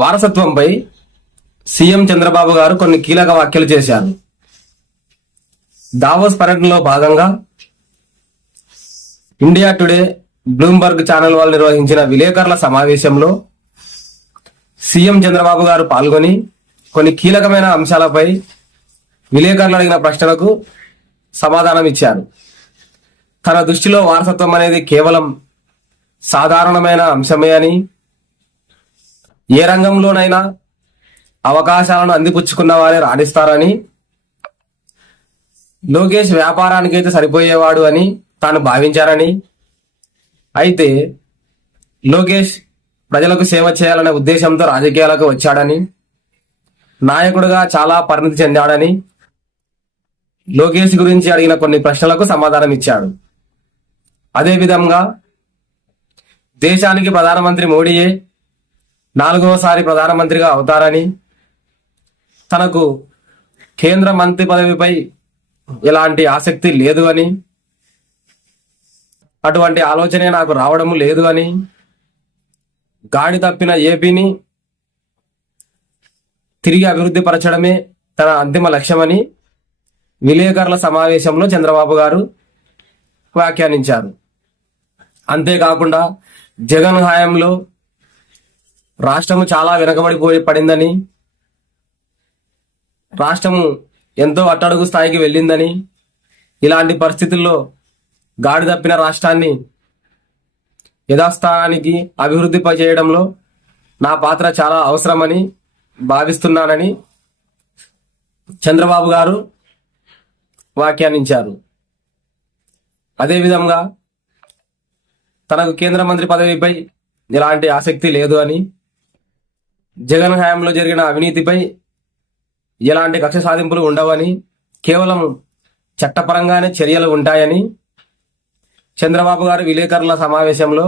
వారసత్వంపై CM Chandrababu గారు కొన్ని కీలక వ్యాఖ్యలు చేశారు. దావోస్ పర్యటనలో భాగంగా ఇండియా టుడే, బ్లూంబర్గ్ ఛానల్ వాళ్ళు నిర్వహించిన విలేకరుల సమావేశంలో సీఎం చంద్రబాబు గారు పాల్గొని కొన్ని కీలకమైన అంశాలపై విలేకరులు అడిగిన ప్రశ్నలకు సమాధానం ఇచ్చారు. తన దృష్టిలో వారసత్వం అనేది కేవలం సాధారణమైన అంశమే అని, ఏ రంగంలోనైనా అవకాశాలను అందిపుచ్చుకున్న వారే రాణిస్తారని, లోకేష్ వ్యాపారానికైతే సరిపోయేవాడు అని తాను భావించారని, అయితే లోకేష్ ప్రజలకు సేవ చేయాలనే ఉద్దేశంతో రాజకీయాలకు వచ్చాడని, నాయకుడిగా చాలా పరిణతి చెందాడని లోకేష్ గురించి అడిగిన కొన్ని ప్రశ్నలకు సమాధానం ఇచ్చాడు. అదేవిధంగా దేశానికి ప్రధానమంత్రి మోడీయే 4వసారి ప్రధానమంత్రిగా అవుతారని, తనకు కేంద్ర మంత్రి పదవిపై ఎలాంటి ఆసక్తి లేదు అని, అటువంటి ఆలోచనే నాకు రావడం లేదు అని, గాడి తప్పిన ఏపీని తిరిగి అభివృద్ధి పరచడమే తన అంతిమ లక్ష్యమని విలేకరుల సమావేశంలో చంద్రబాబు గారు వ్యాఖ్యానించారు. అంతేకాకుండా జగన్ హయాంలో రాష్ట్రము చాలా వెనుకబడిపోయి పడిందని, రాష్ట్రము ఎంతో అట్టడుగు స్థాయికి వెళ్ళిందని, ఇలాంటి పరిస్థితుల్లో గాడి తప్పిన రాష్ట్రాన్ని యథాస్థానానికి అభివృద్ధి చేయడంలో నా పాత్ర చాలా అవసరమని భావిస్తున్నానని చంద్రబాబు గారు వ్యాఖ్యానించారు. అదేవిధంగా తనకు కేంద్ర మంత్రి పదవిపై ఎలాంటి ఆసక్తి లేదు అని, జగన్ హయాంలో జరిగిన అవినీతిపై ఎలాంటి కక్ష సాధింపులు ఉండవని, కేవలం చట్టపరంగానే చర్యలు ఉంటాయని చంద్రబాబు గారు విలేకరుల సమావేశంలో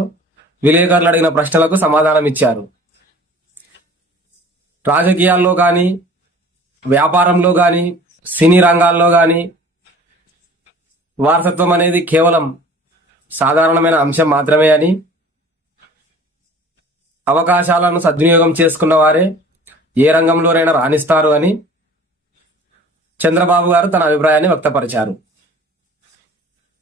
విలేకరులు అడిగిన ప్రశ్నలకు సమాధానం ఇచ్చారు. రాజకీయాల్లో కానీ, వ్యాపారంలో కానీ, సినీ రంగాల్లో కానీ వారసత్వం అనేది కేవలం సాధారణమైన అంశం మాత్రమే అని, అవకాశాలను సద్వినియోగం చేసుకున్న వారే ఏ రంగంలోనైనా రాణిస్తారు అని చంద్రబాబు గారు తన అభిప్రాయాన్ని వ్యక్తపరిచారు.